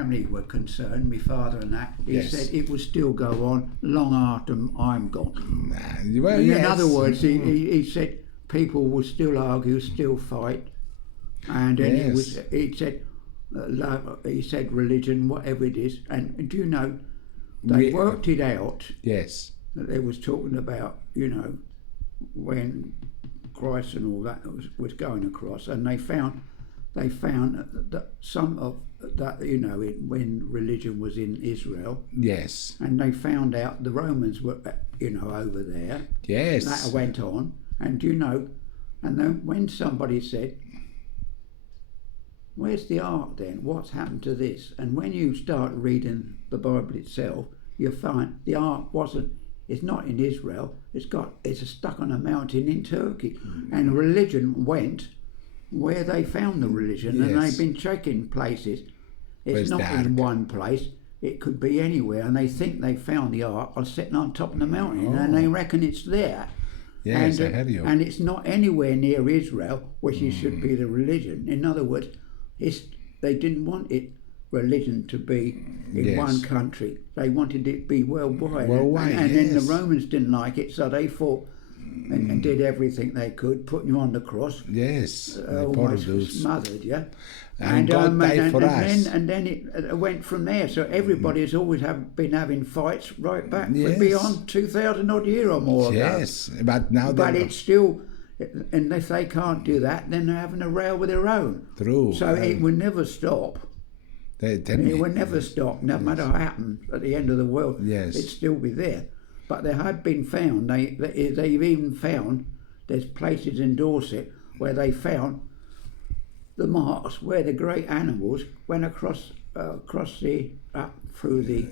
family were concerned, my father and that, he said it would still go on long after I'm gone. Well, In other words, he said people would still argue, still fight, and then he said religion, whatever it is, and do you know, they worked it out. Yes. That they was talking about, when Christ and all that was going across, and they found that some of that, when religion was in Israel. Yes. And they found out the Romans were, over there. Yes. That went on, and and then when somebody said, "Where's the ark then? What's happened to this?" And when you start reading the Bible itself, you find the ark it's not in Israel. It's stuck on a mountain in Turkey, and religion went where they found the religion, and they've been checking places. It's not in one place. It could be anywhere, and they think they found the ark sitting on top of the mountain, and they reckon it's there. Yes, I heard you. And it's not anywhere near Israel, which it should be the religion. In other words, they didn't want religion to be in one country. They wanted it to be worldwide. And then the Romans didn't like it, so they fought and did everything they could, putting you on the cross. Yes, almost smothered, And God died for us. And then it went from there. So everybody has always been having fights right back beyond 2,000 odd years or more ago. Yes, but now... But it's still... And if they can't do that, then they're having a row with their own. True. So it will never stop. It will never stop, no matter what happens at the end of the world. Yes. It'd still be there. But they have been found, they've even found, there's places in Dorset where they found the marks where the great animals went across through the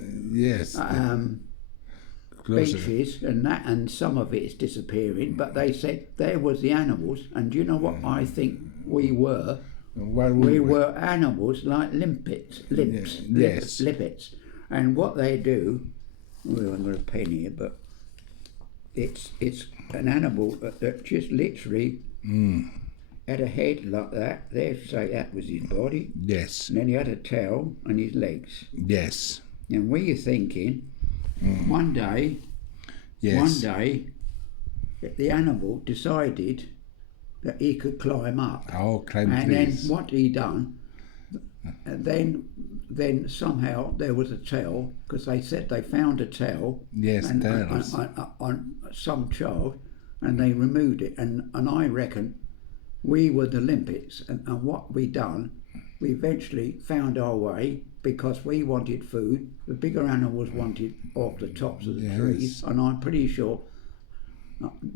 beaches and some of it is disappearing, but they said there was the animals, and do you know what I think we were? We were animals like limpets, and what they do, well, I've got a pen here, but it's an animal that just literally had a head like that. They say that was his body. Yes. And then he had a tail and his legs. Yes. And we are thinking, one day, the animal decided that he could climb up. Climb and trees. Then what he done, then somehow there was a tail, because they said they found a tail on some child, and they removed it. And I reckon we were the limpets, and what we done, we eventually found our way, because we wanted food. The bigger animals wanted off the tops of the trees, and I'm pretty sure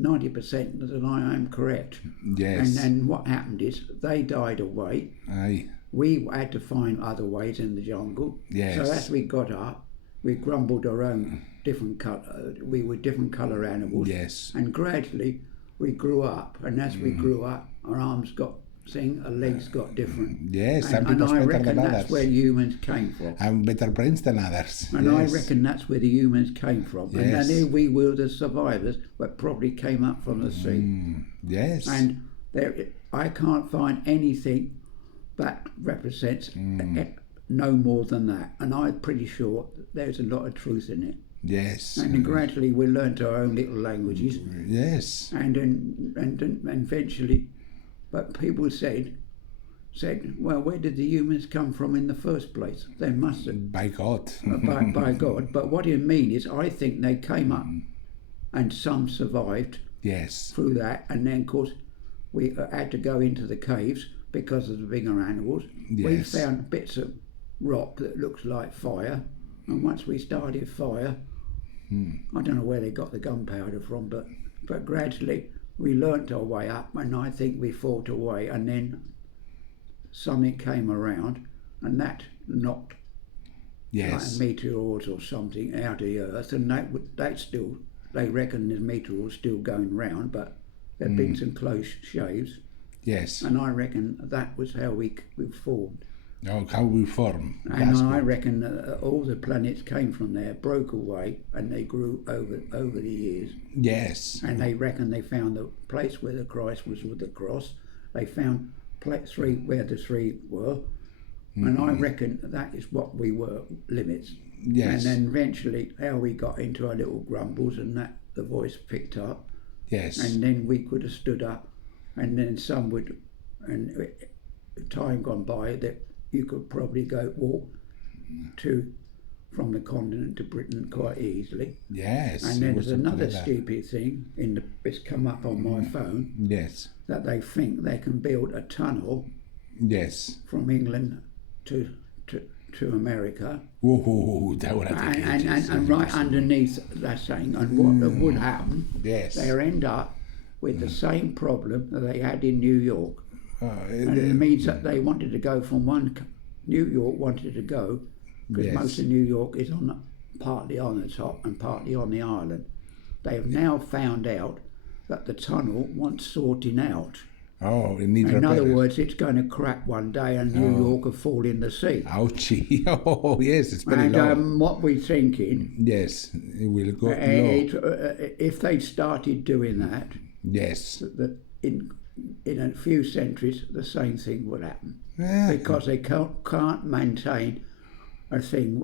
90% that I am correct. Yes. And what happened is they died away. Aye. We had to find other ways in the jungle. Yes. So as we got up, we grumbled our own different colour. We were different colour animals. Yes. And gradually we grew up, and as we grew up, our arms got our legs got different. Yes, some and people I better reckon than that's others. where humans came from. And better brains than others. And I reckon that's where the humans came from. Yes. And then here we were the survivors, but probably came up from the sea. Yes. And I can't find anything that represents no more than that. And I'm pretty sure there's a lot of truth in it. Yes. And then gradually we learned our own little languages. Yes. And eventually, but people said, well, where did the humans come from in the first place? They must have. By God. by God. But what I mean is, I think they came up, and some survived. Yes. Through that, and then of course we had to go into the caves because of the bigger animals. Yes. We found bits of rock that looks like fire, and once we started fire, I don't know where they got the gunpowder from, but gradually we learnt our way up, and I think we fought away, and then something came around, and that knocked like meteors or something out of the earth, and that still, they reckon the meteors still going round, but there've been some close shaves. Yes. And I reckon that was how we formed. Oh, how we form. And I reckon all the planets came from there, broke away, and they grew over the years. Yes. And they reckon they found the place where the Christ was with the cross. They found three where the three were, And I reckon that is what we were, limits. Yes. And then eventually how we got into our little grumbles and that the voice picked up. Yes. And then we could have stood up and then some would, and time gone by that you could probably walk from the continent to Britain quite easily. Yes. And then there's another like stupid thing it's come up on my phone Yes. that they think they can build a tunnel Yes. from England to America. Ooh, that would have to And right underneath that saying, and what would happen, Yes. they'll end up with the same problem that they had in New York. And it it means that they wanted to go from New York wanted to go, because Yes. most of New York is partly on the top and partly on the island. They have now found out that the tunnel wants sorting out. Oh, it needs In other repairs. words, it's going to crack one day and New York will fall in the sea. Ouchie. Oh, yes, it's very And low. what we're thinking, Yes, it will go low. if they started doing that, Yes. that in a few centuries the same thing would happen. Yeah. Because they can't maintain a thing.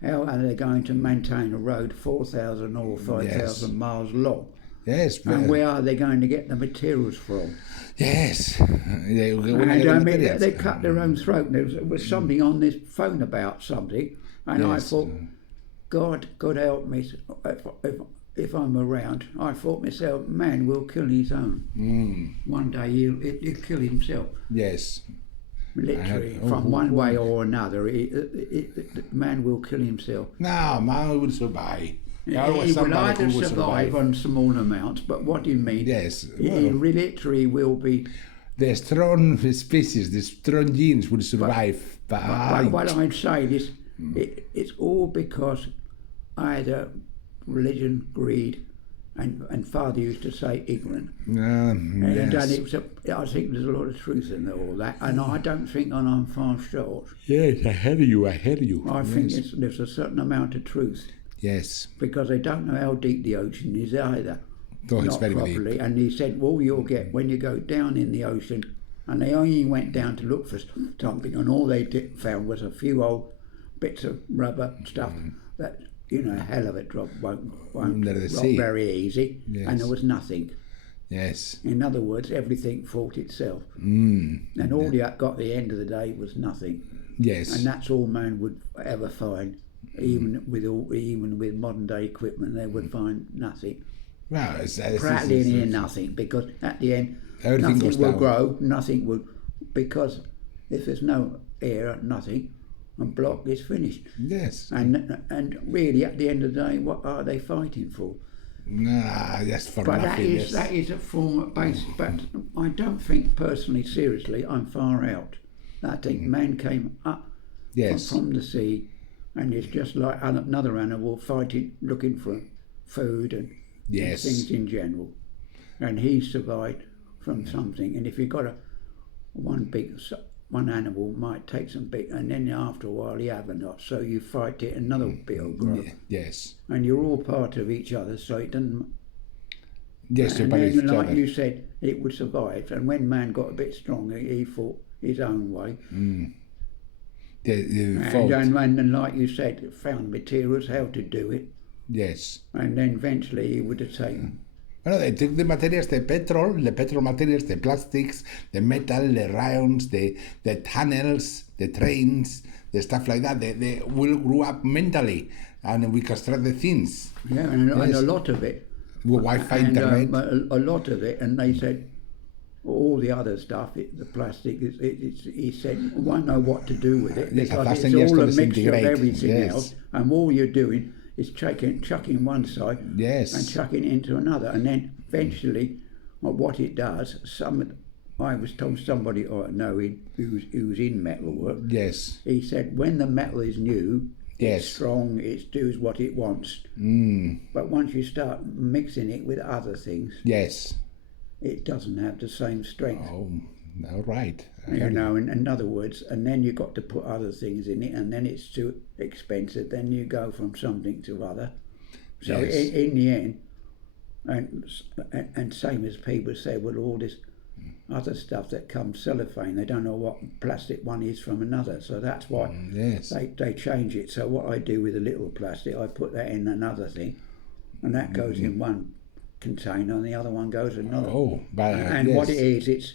How are they going to maintain a road 4,000 or 5,000 miles long? Yes. And where are they going to get the materials from? Yes. They cut their own throat. There was something on this phone about something, and I Yes. thought, God help me if I'm around. I thought myself, man will kill his own. One day he'll kill himself. Yes. Literally, from one way or another, man will kill himself. No, man will survive. He will either survive on small amounts, but what do you mean? Yes. He literally will be. The strong species, the strong genes will survive. But what I'd say is, it's all because either religion, greed, and Father used to say ignorant. And I think there's a lot of truth in all that, and I don't think I'm far short. Yes, I hear you. I think there's a certain amount of truth. Yes. Because they don't know how deep the ocean is either. Oh, it's not very properly. deep. And he said, well, you'll get when you go down in the ocean, and they only went down to look for something, and all they found was a few old bits of rubber stuff that, a hell of it won't Under the rock sea. very easy, and there was nothing. Yes. In other words, everything fought itself. And all you got at the end of the day was nothing. Yes. And that's all man would ever find. Even with modern day equipment, they would find nothing. Well, Practically near nothing, because at the end, everything nothing goes will down. grow, nothing would, because if there's no air, nothing, and block is finished. Yes. And really, at the end of the day, what are they fighting for? Nah, just for But nothing. that is a form of base. But I don't think personally, seriously, I'm far out. I think man came up from the sea, and it's just like another animal fighting, looking for food and things in general. And he survived from something. And if you've got one animal might take some big, and then after a while you have a lot. So you fight it, another bit will grow. Yes. And you're all part of each other, so it doesn't. Yes, and but then, like you said, it would survive. And when man got a bit stronger, he fought his own way. And like you said, found materials how to do it. Yes. And then eventually he would have taken. Well, they took the materials, the petrol materials, the plastics, the metal, the rounds, the tunnels, the trains, the stuff like that. They will grow up mentally, and we construct the things. Yeah, and a lot of it. Wi-Fi, and, internet. A lot of it, and they said all the other stuff, the plastic, he said, won't know what to do with it, because it's all a mixture of everything else, and all you're doing is chucking one side and chucking into another, and then eventually what it does, I was told somebody I know who was in metal work, he said when the metal is new, it's strong, it does what it wants, but once you start mixing it with other things, it doesn't have the same strength. Oh, all right. In other words, and then you've got to put other things in it, and then it's too expensive. Then you go from something to other. So in the end, and same as people say, well, all this other stuff that comes cellophane. They don't know what plastic one is from another, so that's why Yes. they change it. So what I do with the little plastic, I put that in another thing, and that goes in one container, and the other one goes in another. Oh, but And yes. what it is, it's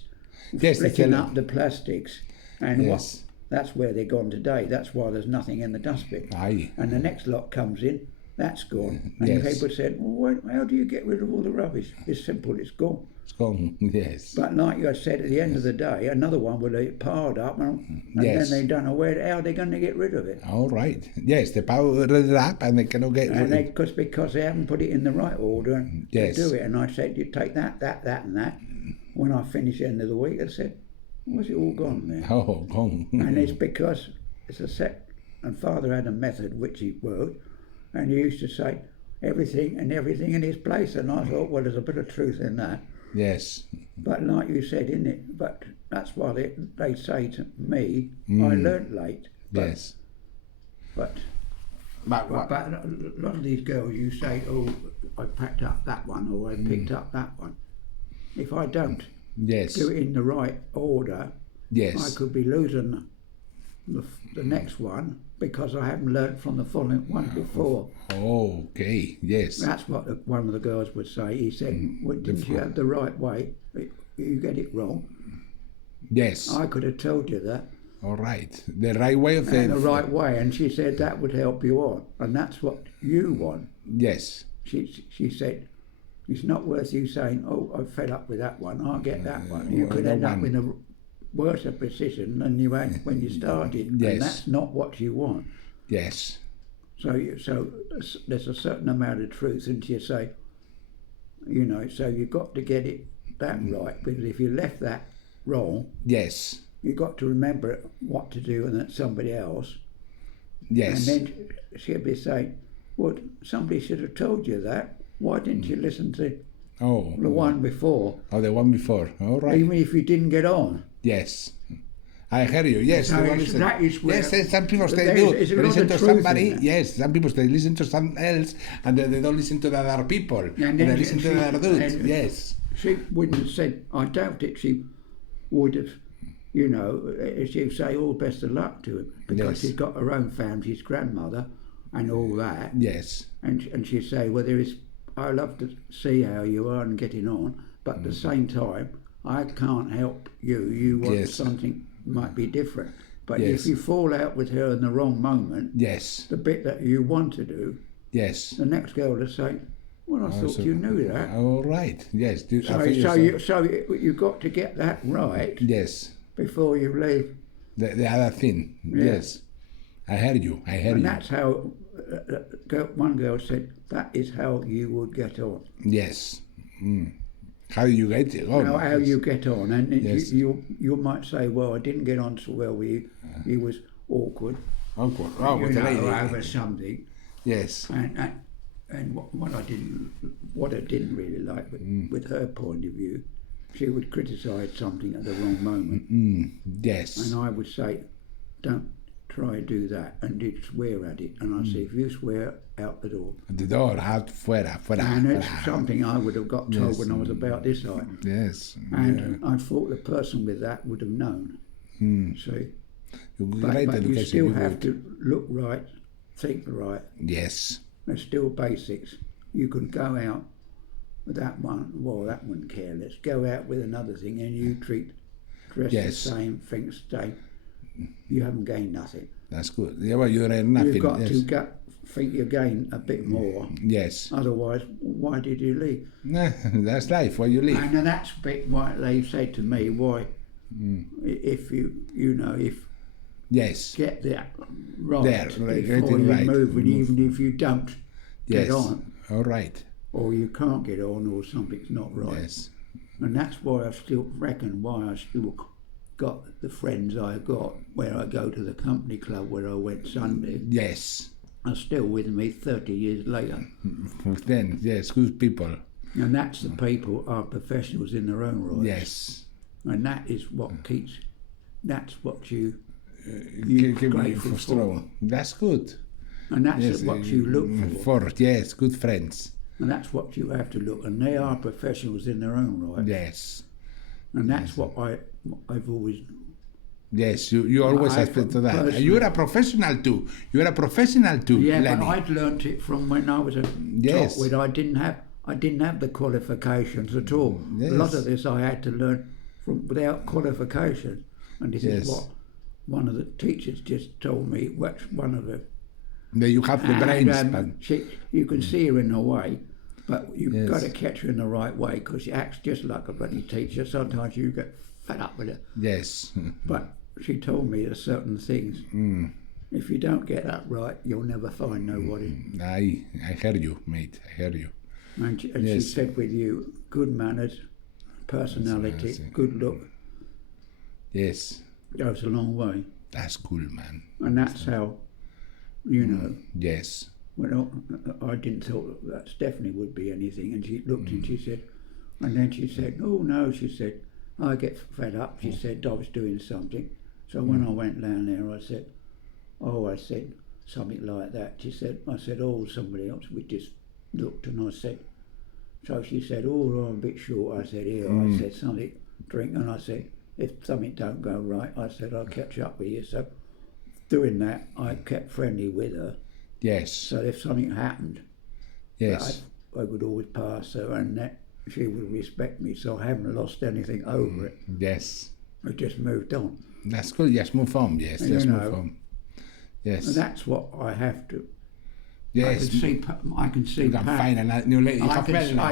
Yes, splitting it's up the plastics, and Yes. that's where they're gone today. That's why there's nothing in the dustbin. Aye. And the next lot comes in, that's gone. And Yes. people said, well, how do you get rid of all the rubbish? It's simple, it's gone. It's gone. Yes. But like I said, at the end of the day, another one will be piled up, and Yes. then they don't know how they're going to get rid of it. All right. Yes, they powered it up and they cannot get And rid because they haven't put it in the right order Yes. to do it. And I said, you take that, and that. When I finished the end of the week, I said, where's it all gone there? Oh, gone. And it's because it's a set. And Father had a method which he worked, and he used to say everything in his place. And I thought, well, there's a bit of truth in that. Yes. But like you said, isn't it? But that's why they say to me, I learnt late. But, Yes. But But a lot of these girls, you say, oh, I packed up that one, or I picked up that one. If I don't yes. do it in the right order, Yes. I could be losing the next one because I haven't learnt from the following one before. Oh, okay. Yes. That's what one of the girls would say. He said, well, didn't you have the right way? You get it wrong. Yes. I could have told you that. All right. The right way of And the right way. And she said that would help you on. And that's what you want. Yes. She said, it's not worth you saying, oh, I'm fed up with that one. I'll get that one. You well, could the end up one. in a worse position than you had when you started. Yes. And that's not what you want. Yes. So there's a certain amount of truth, and you say, you know, so you've got to get it that right, because if you left that wrong, Yes. you've got to remember what to do and that somebody else. Yes. And then she'll be saying, well, somebody should have told you that. Why didn't you listen to Oh. the one before? Oh, the one before. All right. Even if you didn't get on. Yes. I hear you. Yes. So they will it's- listen. that is where- yes, some people they there's- do. there's a They lot listen of to truth in somebody. that. Yes, some people they listen to someone else and they don't listen to the other people. And then they listen to the other dudes. and Yes. She wouldn't have said, I doubt it, she would have, you know, she'd say all best of luck to him, because Yes. she's got her own family, his grandmother and all that. Yes. And she'd say, well, I love to see how you are and getting on, but at the same time, I can't help you. You want Yes. something might be different. But Yes. if you fall out with her in the wrong moment, Yes. the bit that you want to do, Yes. the next girl will say, well, I thought you knew that. All right. Yes. I So, think you've got to get that right yes. before you leave. The other thing. Yeah. Yes. I heard you. I heard And you. that's how one girl said, that is how you would get on. Yes. Mm. How you get it? Oh, How you get on. And Yes. you might say, well, I didn't get on so well with you. He was awkward. Awkward. Oh, You with the know, lady. over something. Yes. And what I didn't really like with her point of view, she would criticise something at the wrong moment. Yes. And I would say, don't try to do that, and you'd swear at it. And I say, if you swear, out the door. The door, out, fuera, fuera. And it's fuera. something I would have got told Yes. when I was about this height. Yes. And I thought the person with that would have known. See? Great But you education. still you have would. to look right, think right. Yes. There's still basics. You could go out with that one, well, that one careless. Go out with another thing and you dress Yes. the same, think the same. You haven't gained nothing. That's good. Yeah, well, you're nothing. You've got yes. to think you gain a bit more. Yes. Otherwise, why did you leave? Nah, that's life. Why you leave? And that's a bit why they said to me, why, if if Yes. get that right There, right, get before it you right. move, and even if you don't Yes. get on, All right. or you can't get on, or something's not right. Yes. And that's why I still reckon why I still got the friends I got where I go to the company club where I went Sunday Yes. are still with me 30 years later. Then, yes, good people. And that's the people are professionals in their own right. Yes. And that is what keeps, that's what you Keep me grateful strong. That's good. and that's Yes. what you look for. Yes, good friends. And that's what you have to look, and they are professionals in their own right. Yes. And that's what I've always... Yes, you always aspect to that. You're a professional too. You're a professional too, Yeah, Lenny. but I'd learnt it from when I was a Yes. top. I didn't have the qualifications at all. Yes. A lot of this I had to learn from without qualifications. And this is what one of the teachers just told me. One of the... You have the brains. But... you can see her in a way, but you've got to catch her in the right way because she acts just like a bloody teacher. Sometimes you get fed up with her. Yes. But she told me there's certain things. If you don't get that right, you'll never find nobody. I hear you, mate. I hear you. And she said with you, good manners, personality, good look. Yes. Goes a long way. That's cool, man. And that's how, you know. Yes. Well, I didn't thought that Stephanie would be anything. And she looked and she said, and then she said, oh no, she said, I get fed up. She said, I was doing something. So when I went down there, I said something like that. She said, I said, oh, somebody else. We just looked and I said, so she said, oh, I'm a bit short. I said, here, I said, something, drink. And I said, if something don't go right, I said, I'll catch up with you. So doing that, I kept friendly with her. Yes. So if something happened, yes, I would always pass her and that she would respect me. So I haven't lost anything over it. Yes. I just moved on. That's good. Yes, move on. Yes, let's move on. Yes. And that's what I have to. Yes. I can see. You can find a new lady. I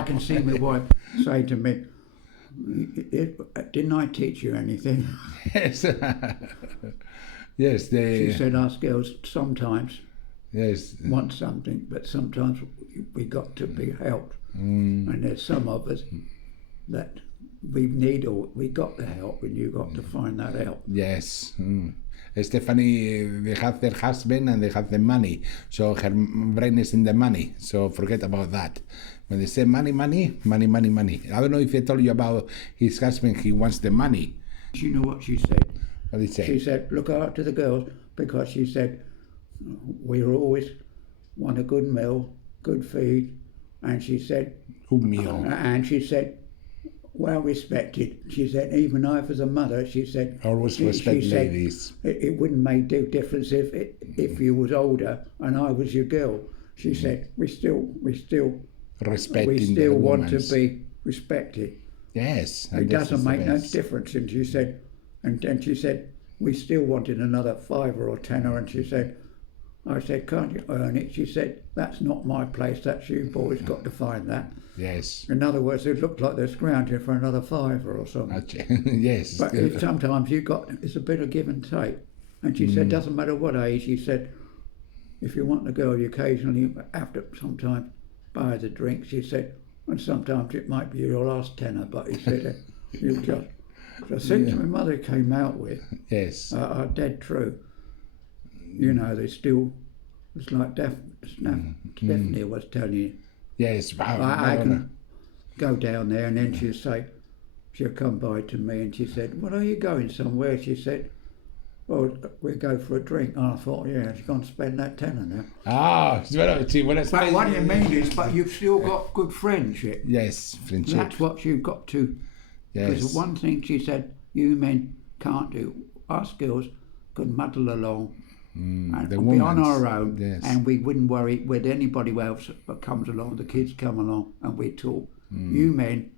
can see my wife say to me, "Didn't I teach you anything?" Yes. Yes. She said, "Us girls sometimes want something, but sometimes we got to be helped, and there's some of us that." We got the help and you got to find that help. Yes. Stephanie, they have their husband and they have the money. So her brain is in the money. So forget about that. When they say money. I don't know if I told you about his husband, he wants the money. You know what she said? What did he say? She said, look after the girls because she said, we always want a good meal, good feed. And she said... Good meal. And she said, well respected. She said, even I as a mother, she said... Always respect ladies. It wouldn't make no difference if you was older and I was your girl. She said, we still want to be respected. Yes. It doesn't make no difference. And she said, we still wanted another $5 or $10, and she said, I said, can't you earn it? She said, that's not my place, that's you boys got to find that. Yes. In other words, it looked like they're scrounging for another $5 or something. Yes. But sometimes it's a bit of give and take. And she said, doesn't matter what age, she said, if you want the girl, you occasionally have to sometimes buy the drink. She said, and sometimes it might be your last tenner, but he said, you just... So since my mother came out with, yes, are dead true. You know, they still, it's like Stephanie was telling you. Yes, wow. I can go down there and then she'll come by to me and she said, well, are you going somewhere? She said, well, we'll go for a drink. And I thought, yeah, she's going to spend that tenner now. Ah, but what you mean is, but you've still got good friendship. Yes, friendship. That's what you've got to. Because one thing she said, you men can't do. Us girls could muddle along and be on our own, and we wouldn't worry with anybody else that comes along. The kids come along and we talk. You men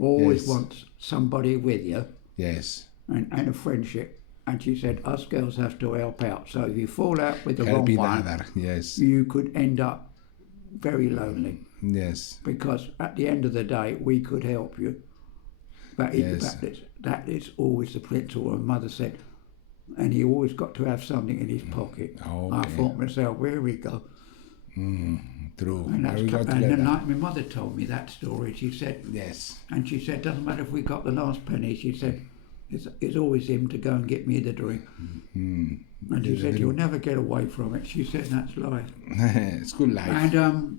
always want somebody with you. Yes. And a friendship. And she said, us girls have to help out. So if you fall out with the wrong one, you could end up very lonely. Yes. Because at the end of the day, we could help you. But that is always the principle. And Mother said, and he always got to have something in his pocket. Okay. I thought myself, where we go? True. And the night my mother told me that story, she said, yes. And she said, doesn't matter if we got the last penny. She said, it's always him to go and get me the drink. And she said, you'll never get away from it. She said, that's life. It's good life. And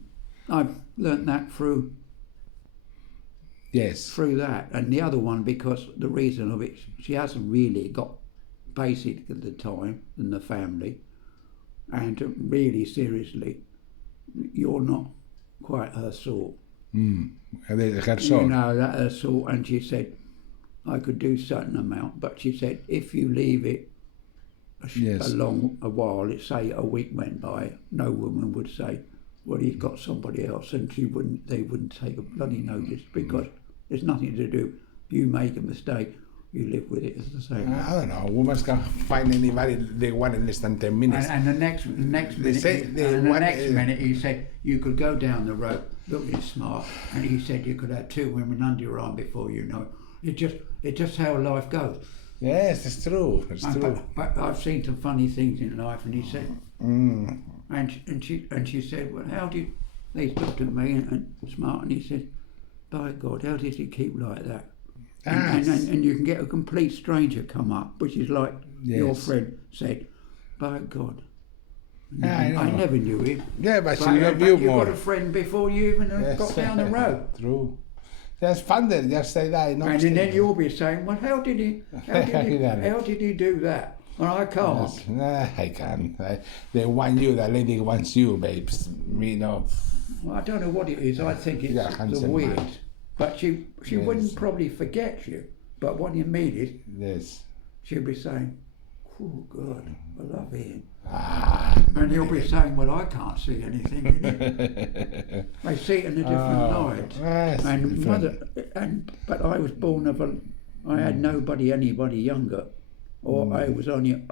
I've learnt that through that. And the other one, because the reason of it, she hasn't really got basic at the time in the family. And really, seriously, you're not quite her sort. Her sort. You know, that her sort. And she said, I could do certain amount, but she said if you leave it a while, it's say a week went by, no woman would say, well, he's got somebody else, and they wouldn't take a bloody notice, because there's nothing to do. You make a mistake, you live with it, as I say. I don't know. Women can find anybody they want in less than 10 minutes. And the next minute he said you could go down the road looking smart, and he said you could have 2 women under your arm before you know it. It's just how life goes. Yes, it's true. It's true. But I've seen some funny things in life, and he said, and she said, well, how did they looked at me and smart, and he said, by God, how did he keep like that? And you can get a complete stranger come up, which is like your friend said, by God. I never knew him. Yeah, but she loved you more. You got a friend before you even got down the road. True. Just fun then, just say that. And then you'll be saying, well, how did he do that? Well, I can't. Yes. I can. They want you, the lady wants you, babes. Me, no. Well, I don't know what it is. I think it's weird. Man. But she wouldn't probably forget you. But when you meet it, she'll be saying, oh, God, I love him. And you'll be saying, well, I can't see anything in it. They see it in a different light. But I was born I had anybody younger, or I was only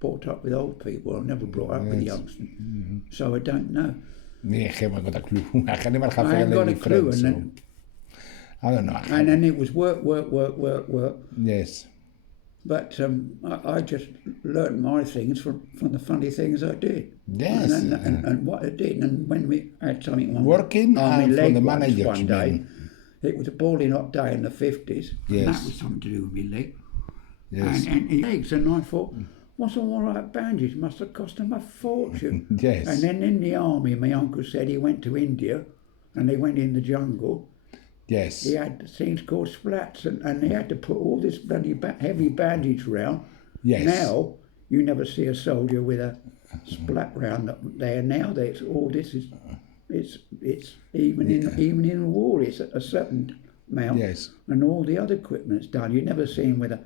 brought up with old people. I never brought up with youngsters, so I don't know. I haven't got a clue. I haven't got a clue, I don't know. And then it was work. Yes. But I just learnt my things from the funny things I did. Yes. And what I did. And when we had something working on from the manager one day, it was a balling hot day in the 50s. Yes. And that was something to do with my leg. Yes. And his legs. And I thought, what's all that bandage? Must have cost him a fortune. Yes. And then in the army, my uncle said he went to India and they went in the jungle. Yes. He had things called splats, and he had to put all this bloody heavy bandage round. Yes. Now, you never see a soldier with a splat round there. Now, it's even in the war, it's a certain amount. Yes. And all the other equipment's done. You never see him with a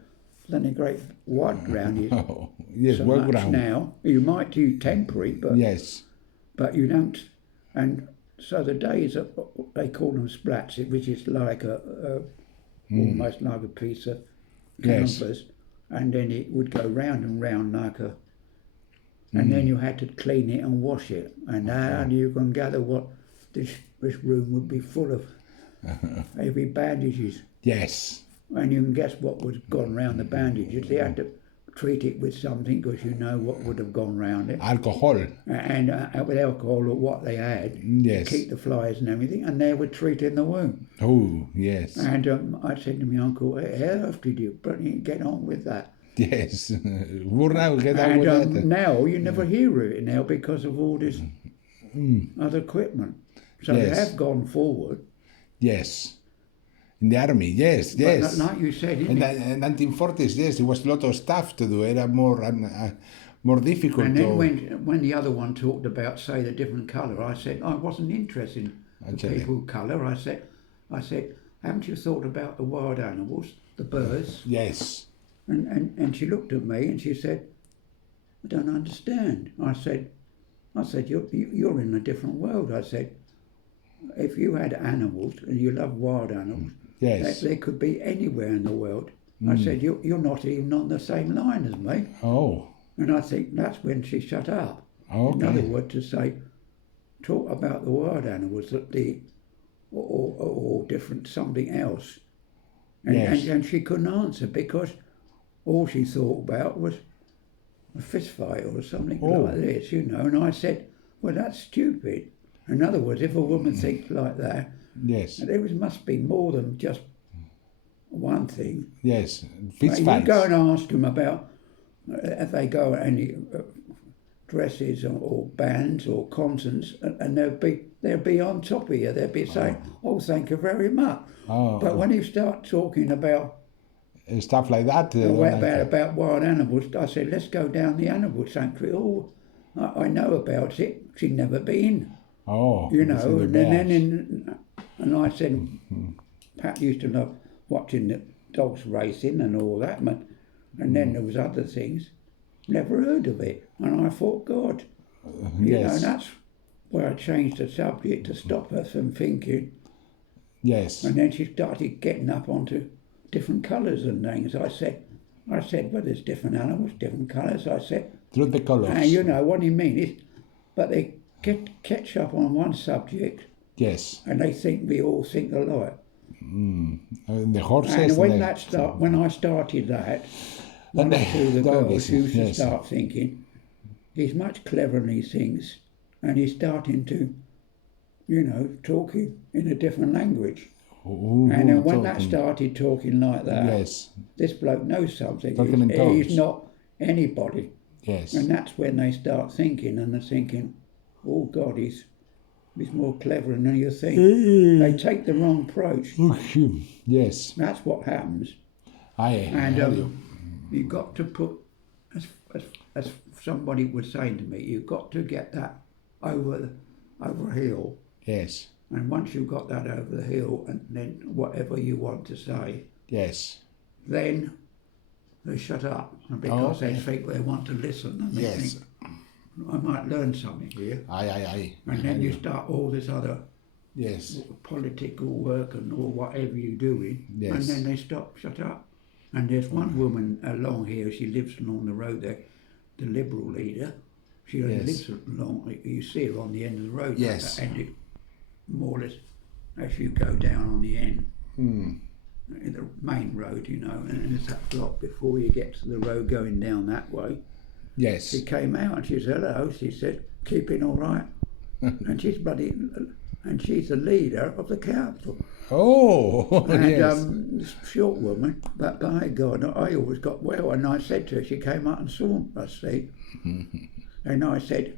bloody great wad round his. Oh, yes, so work much round. Now, you might do temporary, but but you don't. And so the days they call them splats, which is like almost like a piece of canvas, and then it would go round and round like a, and then you had to clean it and wash it, and you can gather what this room would be full of heavy bandages. Yes. And you can guess what was gone round the bandages. They had to treat it with something, because you know what would have gone round it. Alcohol. And with alcohol, or what they had, to keep the flies and everything, and they would treat in the wound. Oh, yes. And I said to my uncle, how did you get on with that? Yes. Now get on with that. Now you never hear of it now because of all this other equipment. So they have gone forward. Yes. In the army, yes. But like you said, in the 1940s, yes, it was a lot of stuff to do. Era more difficult. And then when the other one talked about, say, the different colour, I said I wasn't interested in people colour. I said, haven't you thought about the wild animals, the birds? Yes. And she looked at me and she said, I don't understand. I said, you're in a different world. I said, if you had animals and you love wild animals, they could be anywhere in the world. I said, you're not even on the same line as me. Oh. And I think that's when she shut up. Okay. In other words, to say, talk about the wild animals, or different something else. And she couldn't answer, because all she thought about was a fist fight or something like this, And I said, well, that's stupid. In other words, if a woman thinks like that, there must be more than just one thing. Yes, fist fights. You go and ask them about if they go at any dresses or bands or concerts, and they'll be on top of you. They'll be saying, "Oh, thank you very much." But when you start talking about stuff like that, about wild animals, I said, "Let's go down the animal sanctuary." Oh, I know about it. She'd never been. And I said, Pat used to love watching dogs racing and all that, and then there was other things. Never heard of it, and I thought, God, you know, and that's where I changed the subject to stop her from thinking. Yes. And then she started getting up onto different colours and things. I said, well, there's different animals, different colours. I said, Through the colours. you know what you mean? But they catch up on one subject. Yes. And they think we all think alike. The horses. And when I started that, one or two of the girls used to start thinking, he's much cleverer than he thinks, and he's starting to, you know, talking in a different language. And then when that started talking like that, this bloke knows something. He's not anybody. Yes. And that's when they start thinking, and they're thinking, oh God, he's more clever than you think. They take the wrong approach. Yes. That's what happens. You've got to put, as somebody was saying to me, you've got to get that over a hill. Yes. And once you've got that over the hill, and then whatever you want to say, yes, then they shut up, because they think they want to listen, and they think, I might learn something here. Aye. And then you start all this other yes political work or whatever you're doing, yes. And then they shut up. And there's one woman along here, she lives along the road there, the Liberal leader. She lives along, you see her on the end of the road. Yes. And more or less as you go down on the end, in the main road, you know, and there's that block before you get to the road going down that way. Yes. She came out and she said, hello, she said, keeping all right. And she's the leader of the council. Oh, and, yes. Short woman, but by God, I always got well. And I said to her, she came up and saw us, see. And I said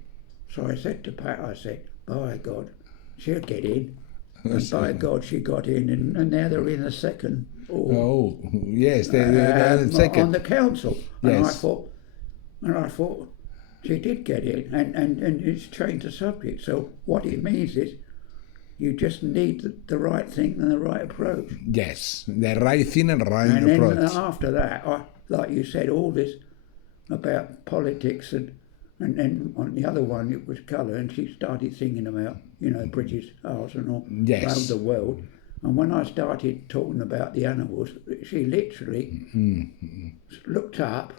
to Pat, I said, by God, she'll get in. And by God, she got in, and now they're in the second. Yes, they're second. On the council. And yes. I thought, she did get in, and it's changed the subject. So what it means is, you just need the right thing and the right approach. Yes, the right thing and the right approach. And then after that, like you said, all this about politics and on the other one it was colour, and she started thinking about, you know, British arts and all around the world. And when I started talking about the animals, she literally looked up.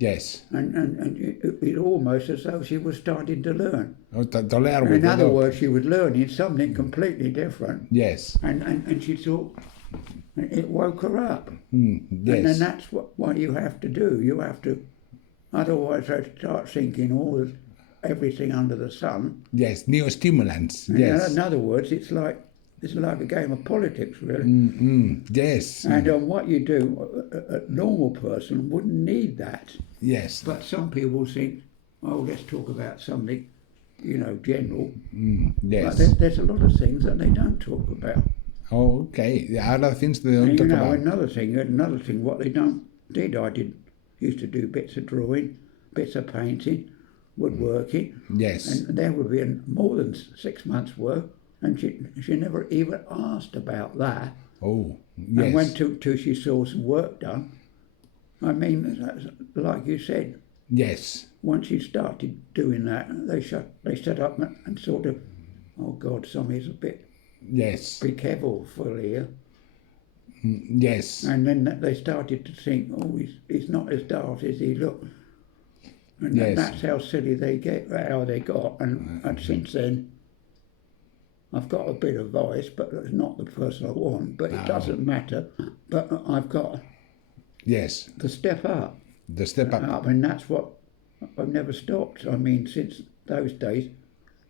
Yes. And it almost as though she was starting to learn. In other words, she was learning something completely different. Yes. And she thought, it woke her up. Yes. And then that's what you have to do. You have to, otherwise they start thinking everything under the sun. Yes, new stimulants. Yes. In other words, it's like a game of politics, really. Yes. And what you do, a normal person wouldn't need that. Yes. But some people think, let's talk about something, you know, general. Yes. But there's a lot of things that they don't talk about. Oh, okay. There are other things they don't talk about. Another thing, what they did, I used to do bits of drawing, bits of painting, woodworking. Yes. And there would be more than 6 months' work. And she never even asked about that. Oh, yes. And went till she saw some work done. I mean, like you said. Yes. Once you started doing that, they set up and sort of, oh God, somebody's a bit. Yes. Be careful for here. Yes. And then they started to think, he's not as daft as he looked. And that's how silly they got. And since then, I've got a bit of voice, but it's not the person I want. But it doesn't matter. But I've got to step up. The step up. And that's what I've never stopped. I mean, since those days,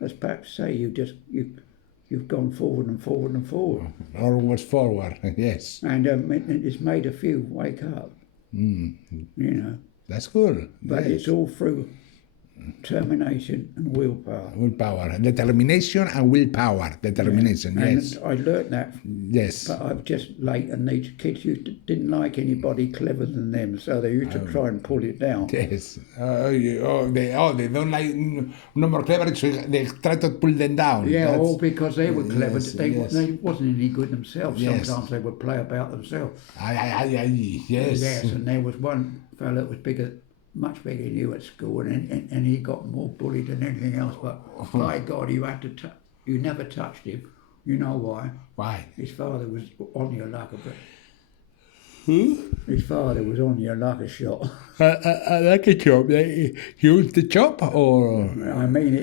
as perhaps say, you've gone forward and forward and forward. Always forward, yes. And it's made a few wake up. You know. That's cool. But it's all through determination and willpower. Willpower. Determination and willpower. Determination, yes. And I learnt that. Yes. But I've just late, and these kids didn't like anybody clever than them, so they used to try and pull it down. Yes. They don't like no more clever, so they try to pull them down. Yeah, That's, all because they were clever. yes, They yes. wasn't any good themselves. Yes. Sometimes they would play about themselves. Yes. Yes, and there was one fellow that was bigger, much bigger than you at school, and he got more bullied than anything else. But by God, you had to you never touched him. You know why? Why? His father was on you like a bit. Who? His father was on you like a shot. Like a chop. He used the chop, or? I mean,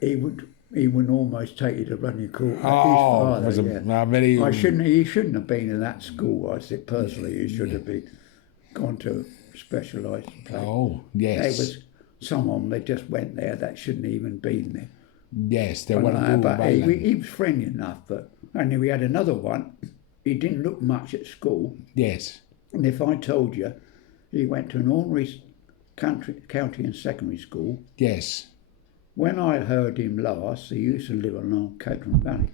he would almost take you to run your court. His Oh, father, was yeah. very. He shouldn't have been in that school. I think personally, he should have been gone to a specialised place. Oh, yes. There was some of them that just went there that shouldn't even been there. Yes, they were too But violent. he was friendly enough. And then we had another one. He didn't look much at school. Yes. And if I told you, he went to an ordinary county and secondary school. Yes. When I heard him last, he used to live along Caterham Valley,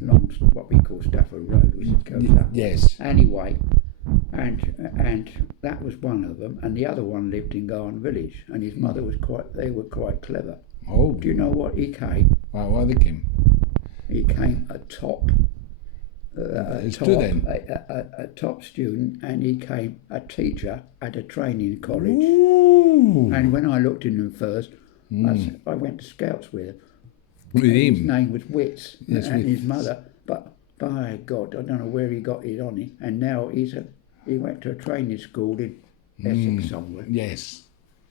along what we call Stafford Road, which goes up. Yes. Anyway, and that was one of them, and the other one lived in Garden Village, and his mother they were quite clever. Oh. Do you know what he came? What they came? He came a top Student. a top student, and he came a teacher at a training college. Ooh. And when I looked at him first, I went to Scouts with him. With His him. name was Witz, Yes, and Witz. his mother. But by God, I don't know where he got it on him. And now he went to a training school in Essex somewhere. Yes.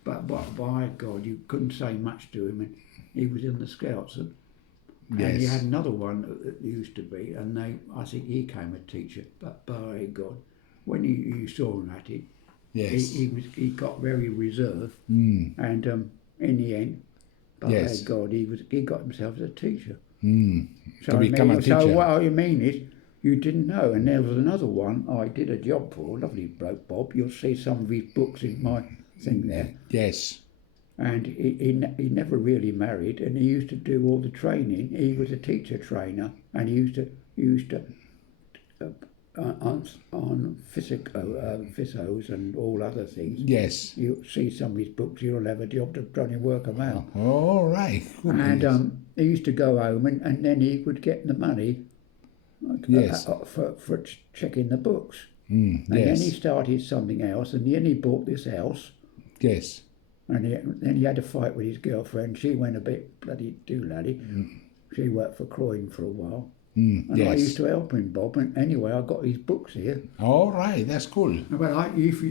But by God, you couldn't say much to him, and he was in the Scouts. And he Yes. had another one that used to be, and I think he came a teacher. But by God, when you saw him at it, Yes. he got very reserved, Mm. and in the end, by Yes. God, he got himself as a teacher. Mm. So, To become a teacher. So what you mean is, you didn't know. And there was another one I did a job for, a lovely bloke, Bob. You'll see some of his books in my thing there. Yes. And he never really married, and he used to do all the training. He was a teacher trainer, and he used to on physios and all other things. Yes. You see some of his books, you'll have a job to try and work them out. All right. And he used to go home, and then he would get the money Yes. for checking the books. Mm. And then he Yes. started something else, and then he bought this house. Yes. And then he had a fight with his girlfriend. She went a bit bloody do-laddy. She worked for Croydon for a while. Mm. And Yes. I used to help him, Bob. And anyway, I got his books here. All right. That's cool. Well, if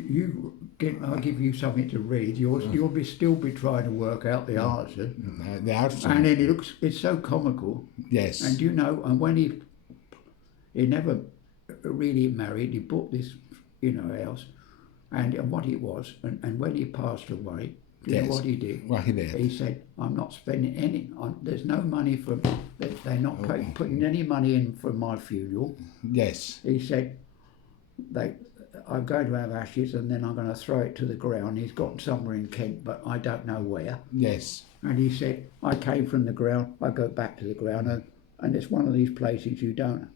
I'll give you something to read, you'll still be trying to work out the answer. The arts. And then it's so comical. Yes. And and when he never really married, he bought this, house, and what it was, and when he passed away, do you know Yes. what he did? What he did? He said, "I'm not spending any. There's no money for. They're not putting any money in for my funeral." Yes. He said, "I'm going to have ashes, and then I'm going to throw it to the ground." He's got somewhere in Kent, but I don't know where. Yes. And he said, "I came from the ground. I go back to the ground, and it's one of these places you don't.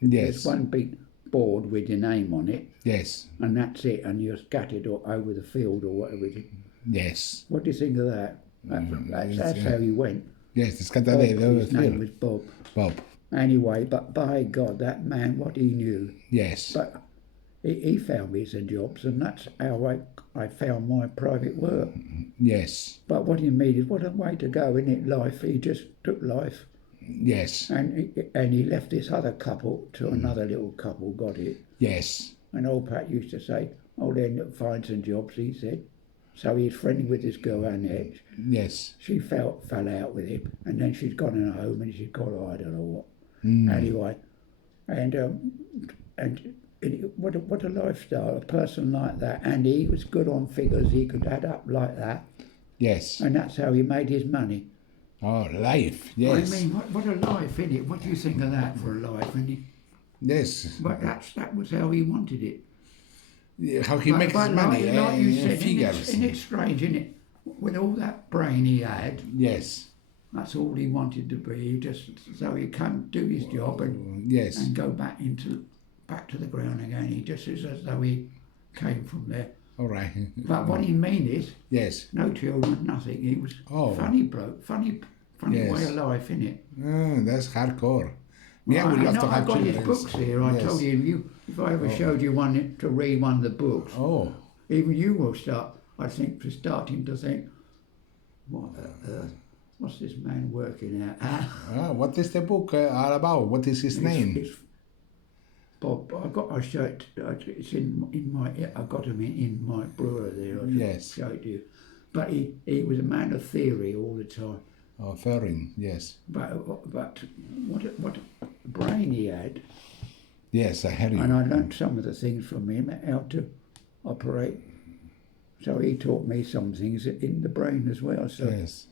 Yes. There's one big board with your name on it, Yes. and that's it. And you're scattered over the field or whatever it is." Yes. What do you think of that? That's how he went. Yes. It's got Bob, that. his name was Bob. Bob. Anyway, but by God, that man, what he knew. Yes. But he found me some jobs, and that's how I found my private work. Yes. But what he mean, what a way to go, isn't it? Life. He just took life, Yes. and he left this other couple to another little couple, got it. Yes. And old Pat used to say, "Oh, then find some jobs," he said. So he's friendly with this girl, Annette. Yes. She fell out with him, and then she's gone in a home, and she's got, I don't know what. Anyway, and what a lifestyle, a person like that. And he was good on figures, he could add up like that, Yes. and that's how he made his money. Oh, life. Yes. I mean, what a life, isn't it? What do you think of that for a life? Yes. But that was how he wanted it. How he makes his money. Like you said, figures. isn't it strange, isn't it? with all that brain he had, Yes. that's all he wanted to be. Just so he can't do his job Yes. and go back to the ground again. He just is as though he came from there. All right. But what he mean is, Yes. no children, nothing. He was funny bloke, funny Yes. way of life, innit? That's hardcore. Me, I would love to have I've got his children. books here. I told you, if I ever showed you one to read one of the books, even you will start, I think, starting to think, what on earth? What's this man working at? What is the book all about? What is his name? It's Bob. I'll show it. It's in my. I got him in my brewer there. I'll show it to you. But he was a man of theory all the time. Oh, Ferrin, yes. But what a brain he had. Yes, I heard you. And I learnt some of the things from him, how to operate. So he taught me some things in the brain as well. So, yes.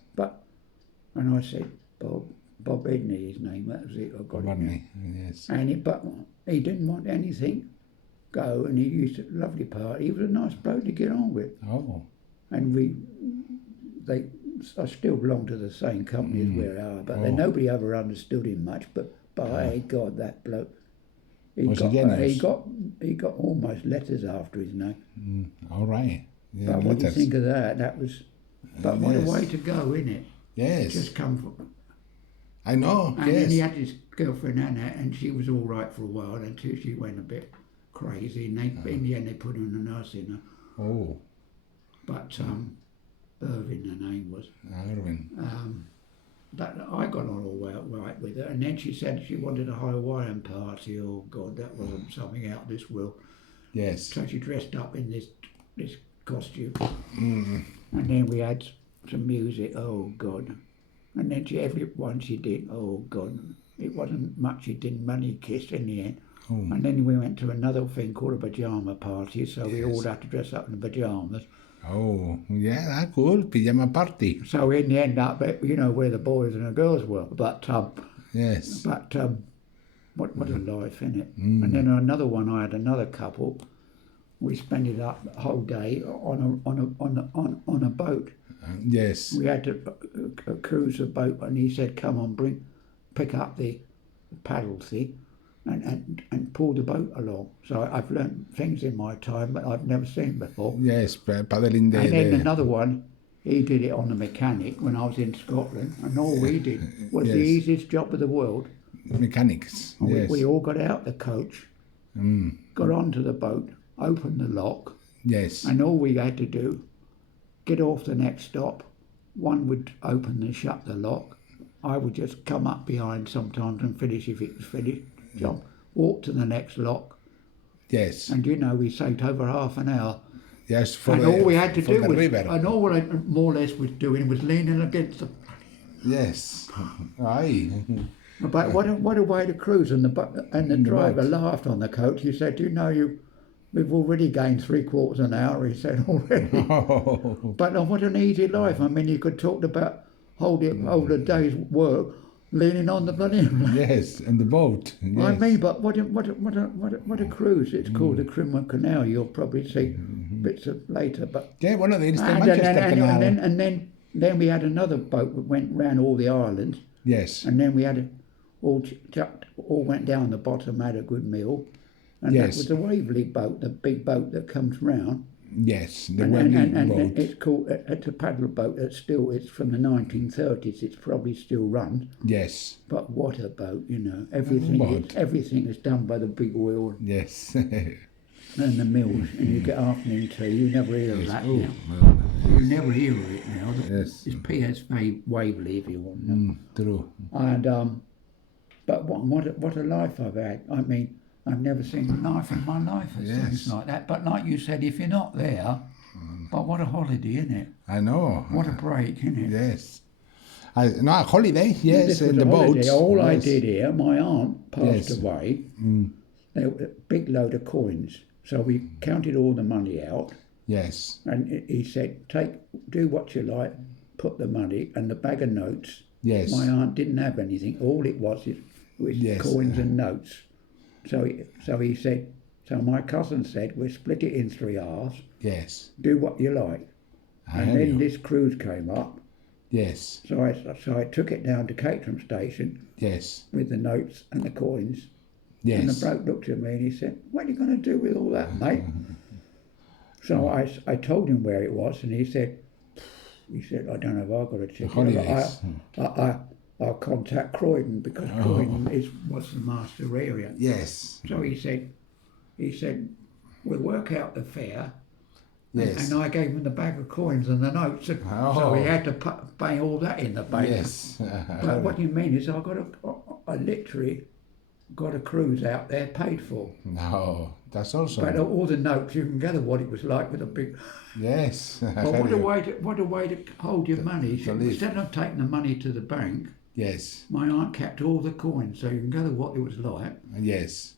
And I said, Bob Edney, his name, that was it. I got it. Yes. But he didn't want anything go, and he used a lovely party. He was a nice bloke to get on with. Oh. And I still belong to the same company as we are, but nobody ever understood him much. But by God, that bloke, he got almost letters after his name. All right. Yeah, but what do you think of that? That was, but what a way to go, innit? Yes. Just come from. I know. And then he had his girlfriend Anna, and she was all right for a while until she went a bit crazy, and in the end they put her in a nursing home. Oh. But Irvin, her name was. Irvin. But I got on all right with her, and then she said she wanted a Hawaiian party. Oh God, that wasn't something out of this world. Yes. So she dressed up in this costume, and then we had some music. Oh God, and then everyone she did. Oh God, it wasn't much. She did money kiss in the end. Oh. And then we went to another thing called a pajama party. So we all had to dress up in pajamas. Oh, yeah, that's cool. Pajama party. So in the end up, where the boys and the girls were. But yes. But what a life, innit? And then another one, I had another couple. We spent it up the whole day on a boat. Yes. We had to cruise a boat, and he said, "Come on, pick up the paddle thing, and pull the boat along." So I've learnt things in my time that I've never seen before. Yes, paddling the. And then another one, he did it on the mechanic when I was in Scotland, and all we did was the easiest job of the world. Mechanics. Yes. We all got out the coach, got onto the boat, opened the lock. Yes. And all we had to do, get off the next stop. One would open and shut the lock. I would just come up behind sometimes and finish if it was finished. Jump, walk to the next lock. Yes. And we saved over half an hour. Yes, all we had to do was, river. And all I more or less was doing was leaning against the. Yes. Aye. But what a way to cruise! And the driver laughed on the coach. He said, we've already gained 3/4 an hour. He said already. Oh. But what an easy life! I mean, you could talk about hold a day's work leaning on the bloody. Yes, and the boat. Yes. I mean, but what a cruise! It's called the Criminal Canal. You'll probably see bits of later. But yeah, one of these. And then we had another boat that went round all the islands. Yes. And then we had all went down the bottom, had a good meal. And that was the Waverley boat, the big boat that comes round. Yes, the Waverley boat. And it's called, it's a paddle boat it's from the 1930s. It's probably still run. Yes. But what a boat, everything is done by the big oil. Yes. And the mills, and you get afternoon tea. You never hear of that now. You never hear of it now. Yes. It's PSV Waverley, if you want to know. True. And but what a life I've had. I mean, I've never seen a life in my life as things like that. But like you said, if you're not there, but what a holiday, isn't it? I know. What a break, isn't it? Yes. A holiday, yes, in the boats. All I did here, my aunt passed away. There was a big load of coins. So we counted all the money out. Yes. And he said, do what you like, put the money and the bag of notes. Yes. My aunt didn't have anything. All it was coins and notes. So he said, so my cousin said, we'll split it in 3 halves. Yes. Do what you like. And hear then you. this cruise came up. Yes, So I took it down to Caterham Station yes, with the notes and the coins. And the yes. bloke looked at me and he said, "What are you going to do with all that, mate?" So I told him where it was, and he said, "I don't know if I've got a ticket. Holidays. I'll contact Croydon because Croydon was the master area." Yes, So he said, "We'll work out the fare." yes. And I gave him the bag of coins and the notes, and so he had to pay all that in the bank. Yes. But what you mean is, I literally got a cruise out there paid for. No, that's awesome. But all the notes, you can gather what it was like with a big. Yes. Well, what a way to hold your money. To live. Instead of taking the money to the bank, Yes, my aunt kept all the coins, so you can gather what it was like. yes.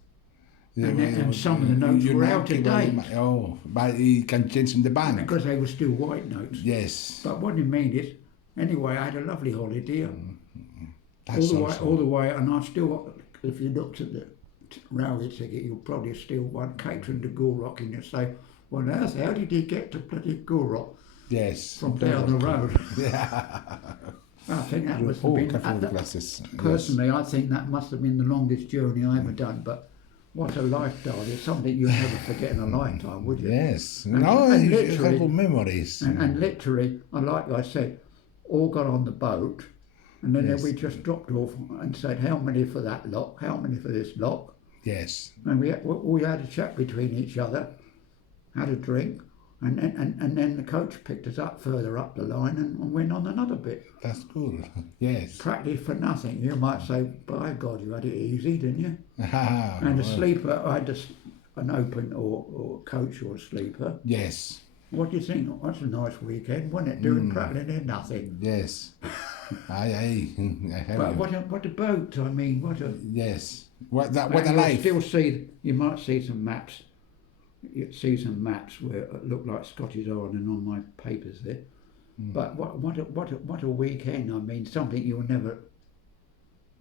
And some of the notes were out of date. Oh, but it can change in the bank. Because they were still white notes. Yes. But what you mean is, anyway, I had a lovely holiday. That's awesome. All the way, and I still, if you looked at the railway ticket, you'll probably still want Caterham to Gulrock, and you say, "Well, how did he get to bloody Gulrock Yes. from down the road?" Yeah. I think that must have been, glasses. personally, I think that must have been the longest journey I ever done, but what a lifestyle. It's something you'll never forget in a lifetime, would you? Yes. And You have literally- good memories. And literally, like I said, all got on the boat, and then Yes. we just dropped off and said, "How many for that lock? How many for this lock?" Yes. And we had a chat between each other, had a drink, and then the coach picked us up further up the line and went on another bit. That's cool. Yes. Practically for nothing. You might say, "By God, you had it easy, didn't you?" Ah, And a well, sleeper, I had an open or coach or a sleeper. Yes. What do you think? That's a nice weekend, wasn't it? Doing practically nothing. Yes. Aye. I hear But you. what a boat! I mean, what a Yes. What a and life. you'll still you might see some maps. You see some maps where it look like Scottish Island on my papers there. But what a weekend! I mean, something you'll never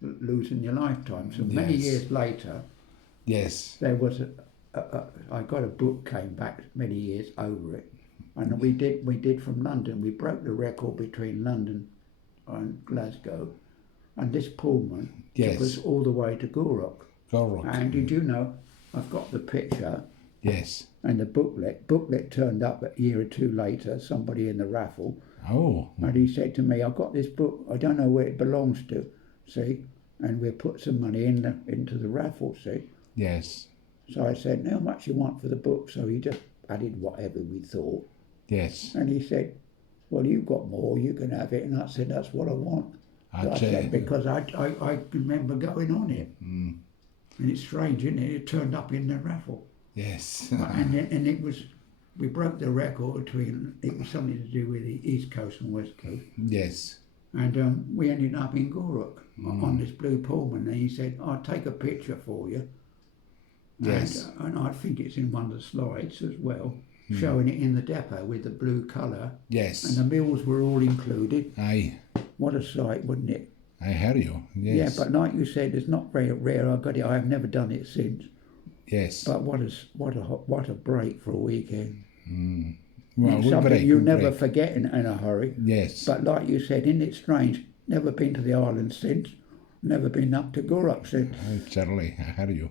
lose in your lifetime. So many Yes. years later, Yes. there was I got a book came back many years over it, and we did from London. We broke the record between London and Glasgow, and this Pullman Yes. took us all the way to Gulrock. Gulrock. And did you know, I've got the picture Yes. and the booklet. Booklet turned up a year or two later, somebody in the raffle, Oh. and he said to me, "I've got this book, I don't know where it belongs to, see, and we'll put some money into the raffle, see." Yes. So I said, "How much you want for the book?" So he just added whatever we thought. Yes. And he said, "Well, you've got more, you can have it." And I said, "That's what I want." So I said, because I remember going on it. And it's strange, isn't it? It turned up in the raffle. Yes. and it was, we broke the record between, it was something to do with the East Coast and West Coast. Yes. And we ended up in Gulrock on this blue Pullman. And he said, "I'll take a picture for you." Yes. And I think it's in one of the slides as well, showing it in the depot with the blue colour. Yes. And the meals were all included. Aye. What a sight, wouldn't it? I hear you. Yes. Yeah, but like you said, it's not very rare. I got it. I have never done it since. Yes. But what a break for a weekend. Well, It's good something break, you'll good never break. forget in a hurry. Yes. But like you said, isn't it strange? Never been to the island since. Never been up to Gulrock since. Charlie, I hear you.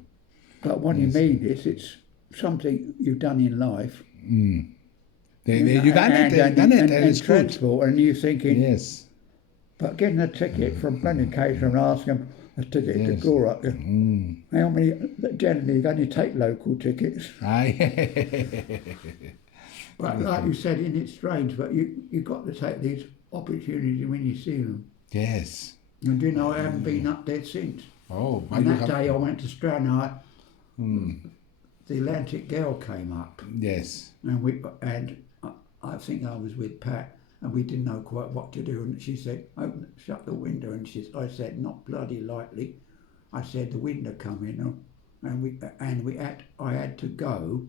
But what you mean is, it's something you've done in life. You done it. And It's good. transport, and you're thinking, Yes. but getting a ticket from Lenny and asking them a ticket to Gulrock. How many? Generally, you only take local tickets. Aye. But like you said, isn't it strange? But you got to take these opportunities when you see them. Yes. And you know, I haven't been up there since. Oh, but And you that have. day I went to Stranraer, the Atlantic Girl came up, Yes. and I think I was with Pat, and we didn't know quite what to do. And she said, shut the window. And I said, not bloody lightly. I said, the window come in, I had to go.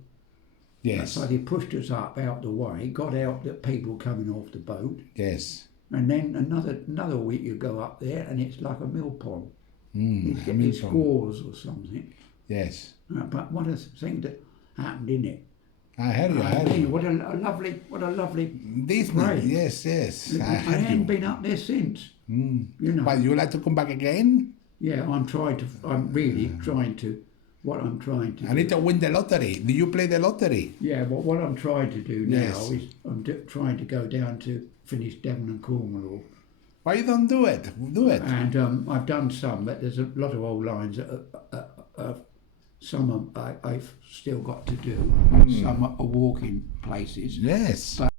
Yes. So they pushed us up out the way, got out the people coming off the boat, Yes. and then another week you go up there, and it's like a mill pond. You get mill these pond. scores or something. Yes. But what a thing that happened in it. I heard you. I heard you. What a lovely. This man, Right. yes. I I heard haven't you. been up there since. You know. But you like to come back again? Yeah, I'm really trying to. What I'm trying to. I need to win the lottery. Do you play the lottery? Yeah, but what I'm trying to do now Yes. is I'm trying to go down to finish Devon and Cornwall. Why you don't do it? Do it. And I've done some, but there's a lot of old lines that some I've still got to do. Some are walking places. Yes.